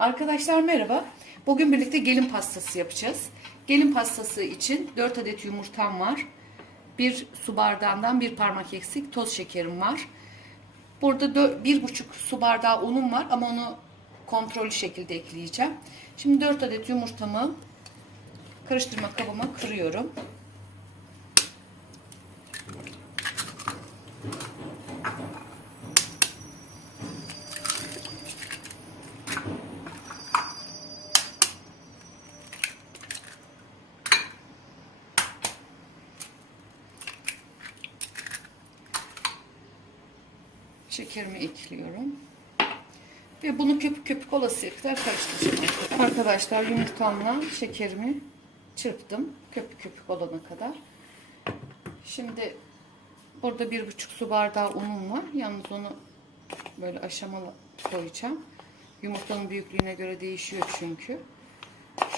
Arkadaşlar merhaba. Bugün birlikte gelin pastası yapacağız. Gelin pastası için 4 adet yumurtam var. Bir su bardağından bir parmak eksik toz şekerim var. Burada 1,5 su bardağı unum var ama onu kontrollü şekilde ekleyeceğim. Şimdi 4 adet yumurtamı karıştırma kabıma kırıyorum. Şekerimi ekliyorum. Ve bunu köpük köpük olasıya kadar karıştıracağım. Arkadaşlar yumurtamla şekerimi çırptım. Köpük köpük olana kadar. Şimdi burada bir buçuk su bardağı unum var. Yalnız onu böyle aşamalı koyacağım. Yumurtanın büyüklüğüne göre değişiyor çünkü.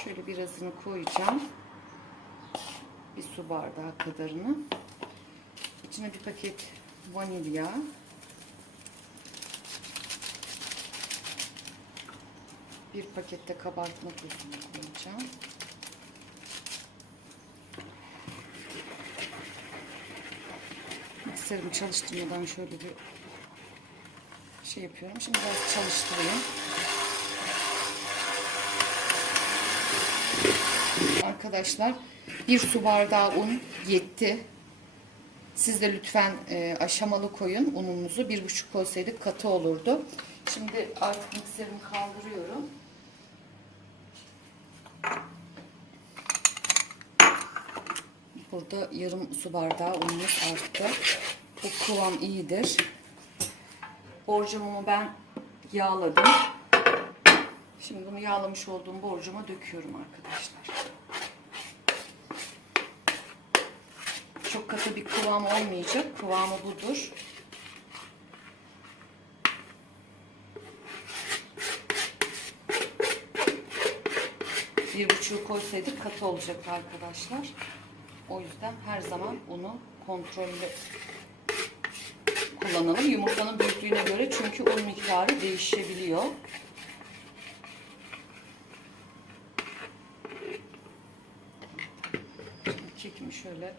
Şöyle birazını koyacağım. Bir su bardağı kadarını. İçine bir paket vanilya. Bir pakette kabartma tozunu koyacağım. Mikserimi çalıştırmadan şöyle bir şey yapıyorum. Şimdi biraz çalıştırayım. Arkadaşlar bir su bardağı un yetti. Siz de lütfen e, aşamalı koyun ununuzu. Bir buçuk koysaydık katı olurdu. Şimdi artık mikserimi kaldırıyorum. Burada yarım su bardağı unumuz arttı. Bu kıvam iyidir. Borcamımı ben yağladım. Şimdi bunu yağlamış olduğum borcama döküyorum arkadaşlar. Çok katı bir kıvam olmayacak. Kıvamı budur. Bir buçuğu koysaydık katı olacaktı arkadaşlar. O yüzden her zaman unu kontrollü kullanalım. Yumurtanın büyüklüğüne göre çünkü un miktarı değişebiliyor. Şimdi kekimi şöyle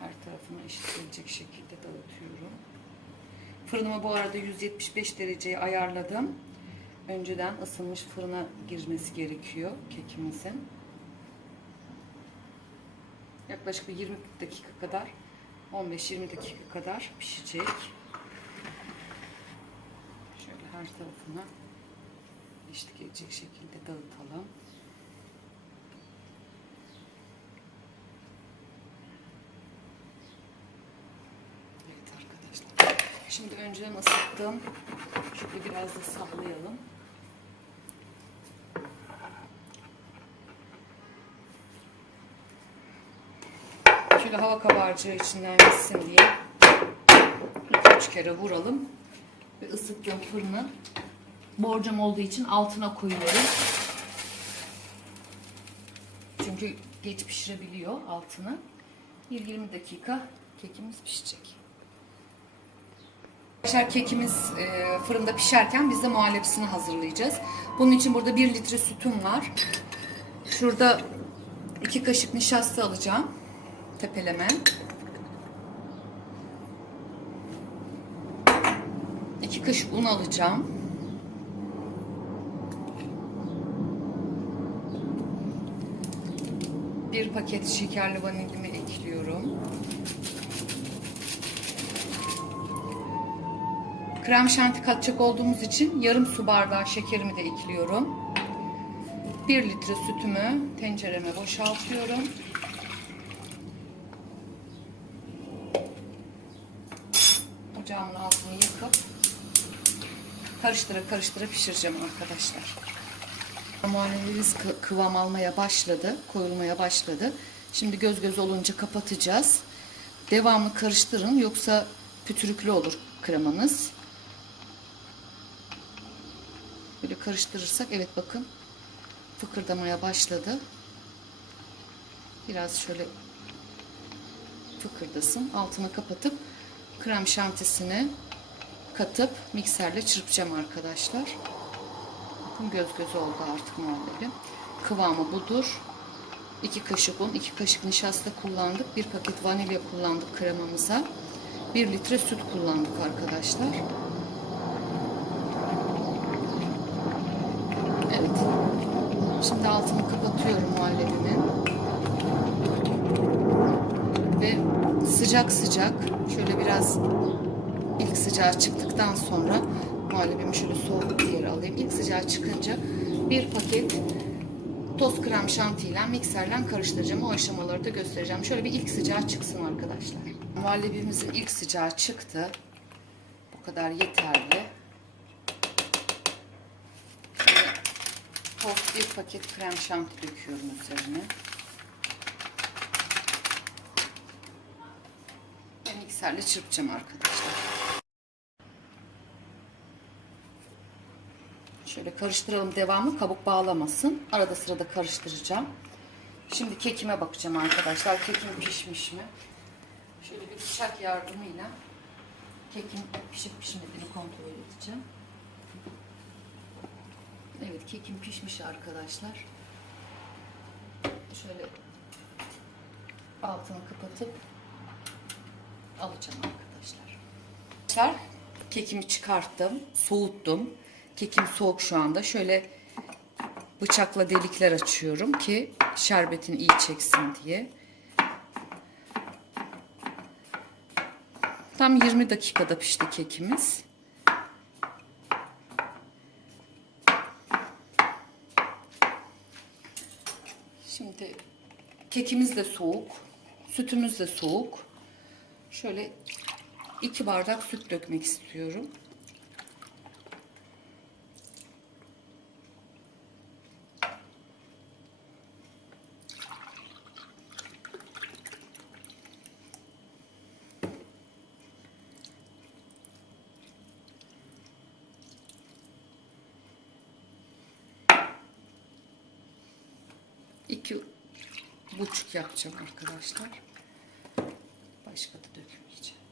her tarafına eşit gelecek şekilde dağıtıyorum. Fırınımı bu arada 175 dereceye ayarladım. Önceden ısınmış fırına girmesi gerekiyor kekimizin. Yaklaşık bir 20 dakika kadar 15-20 dakika kadar pişecek. Şöyle her tarafına eşlik edecek şekilde dağıtalım. Evet arkadaşlar. Şimdi önceden ısıttım. Şöyle biraz da sallayalım. Şöyle hava kabarcığı içinden gitsin diye 2-3 kere vuralım. Ve ısıttığım fırını borcam olduğu için altına koyuyorum. Çünkü geç pişirebiliyor altını. 20 dakika kekimiz pişecek. Arkadaşlar kekimiz e, fırında pişerken biz de muhallebisini hazırlayacağız. Bunun için burada 1 litre sütüm var. Şurada 2 kaşık nişasta alacağım. Tepeleme. 2 kaşık un alacağım. Bir paket şekerli vanilyamı ekliyorum. Krem şanti katacak olduğumuz için yarım su bardağı şekerimi de ekliyorum. 1 litre sütümü tencereme boşaltıyorum. Ocağımın altını yakıp karıştıra karıştıra pişireceğim arkadaşlar. Muhallebimiz kı- kıvam almaya başladı, koyulmaya başladı. Şimdi göz göz olunca kapatacağız. Devamlı karıştırın yoksa pütürüklü olur kremanız. Böyle karıştırırsak evet bakın fıkırdamaya başladı. Biraz şöyle fıkırdasın. Altını kapatıp krem şantisini katıp mikserle çırpacağım arkadaşlar. Bakın göz göz oldu artık muhallebim. Kıvamı budur. 2 kaşık un, 2 kaşık nişasta kullandık. 1 paket vanilya kullandık kremamıza. 1 litre süt kullandık arkadaşlar. Evet. Şimdi altını kapatıyorum muhallebimin. Ve sıcak sıcak şöyle biraz ilk sıcağı çıktıktan sonra muhallebimi şöyle soğuk bir yere alayım. İlk sıcağı çıkınca bir paket toz krem şantiyle mikserle karıştıracağım. O aşamaları da göstereceğim. Şöyle bir ilk sıcağı çıksın arkadaşlar. Muhallebimizin ilk sıcağı çıktı. Bu kadar yeterli. Şimdi toz bir paket krem şanti döküyorum üzerine. Ve mikserle çırpacağım arkadaşlar. Şöyle karıştıralım devamlı kabuk bağlamasın. Arada sırada karıştıracağım. Şimdi kekime bakacağım arkadaşlar. Kekim pişmiş mi? Şöyle bir bıçak yardımıyla kekin pişip pişmediğini kontrol edeceğim. Evet kekim pişmiş arkadaşlar. Şöyle altını kapatıp alacağım arkadaşlar. Arkadaşlar kekimi çıkarttım, soğuttum. Kekim soğuk şu anda. Şöyle bıçakla delikler açıyorum ki şerbetini iyi çeksin diye. Tam 20 dakikada pişti kekimiz. Şimdi kekimiz de soğuk, sütümüz de soğuk. Şöyle iki bardak süt dökmek istiyorum. İki buçuk yapacağım arkadaşlar. Başka da dökmeyeceğim.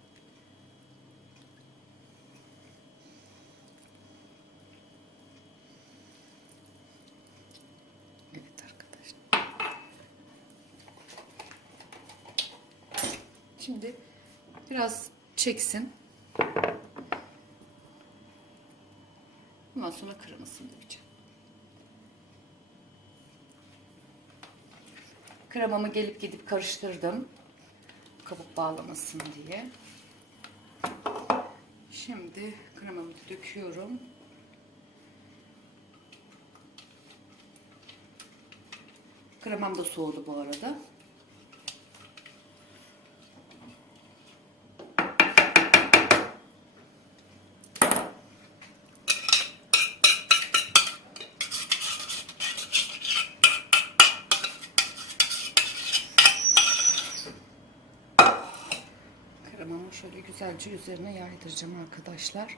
Evet arkadaşlar. Şimdi biraz çeksin. Ondan sonra kremasını dökeceğim. Kremamı gelip gidip karıştırdım. Kabuk bağlamasın diye. Şimdi kremamı döküyorum. Kremam da soğudu bu arada. Kremamı şöyle güzelce üzerine yaydıracağım arkadaşlar.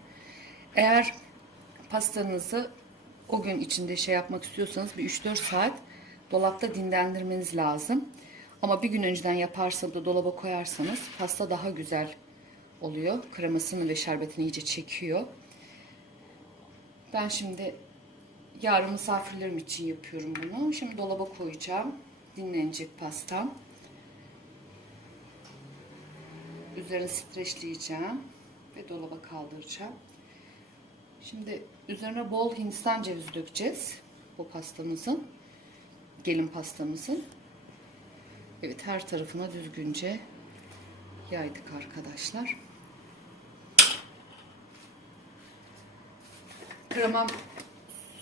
Eğer pastanızı o gün içinde şey yapmak istiyorsanız bir 3-4 saat dolapta dinlendirmeniz lazım. Ama bir gün önceden yaparsanız da dolaba koyarsanız pasta daha güzel oluyor. Kremasını ve şerbetini iyice çekiyor. Ben şimdi yarın misafirlerim için yapıyorum bunu. Şimdi dolaba koyacağım. Dinlenecek pastam. Üzerini streçleyeceğim ve dolaba kaldıracağım. Şimdi üzerine bol hindistan cevizi dökeceğiz bu pastamızın. Gelin pastamızın. Evet her tarafına düzgünce yaydık arkadaşlar. Kremam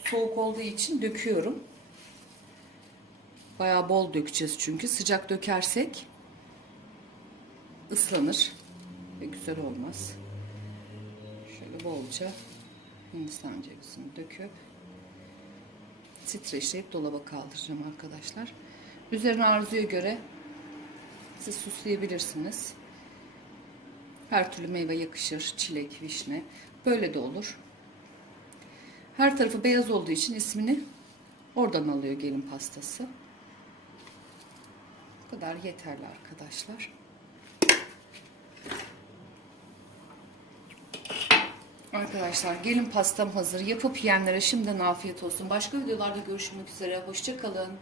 soğuk olduğu için döküyorum. Bayağı bol dökeceğiz çünkü sıcak dökersek ıslanır ve güzel olmaz. Şöyle bolca hindistan cevizini döküp streçleyip dolaba kaldıracağım arkadaşlar. Üzerine arzuya göre siz süsleyebilirsiniz. Her türlü meyve yakışır. Çilek, vişne. Böyle de olur. Her tarafı beyaz olduğu için ismini oradan alıyor gelin pastası. Bu kadar yeterli arkadaşlar. Arkadaşlar gelin pastam hazır. Yapıp yiyenlere şimdiden afiyet olsun. Başka videolarda görüşmek üzere. Hoşçakalın.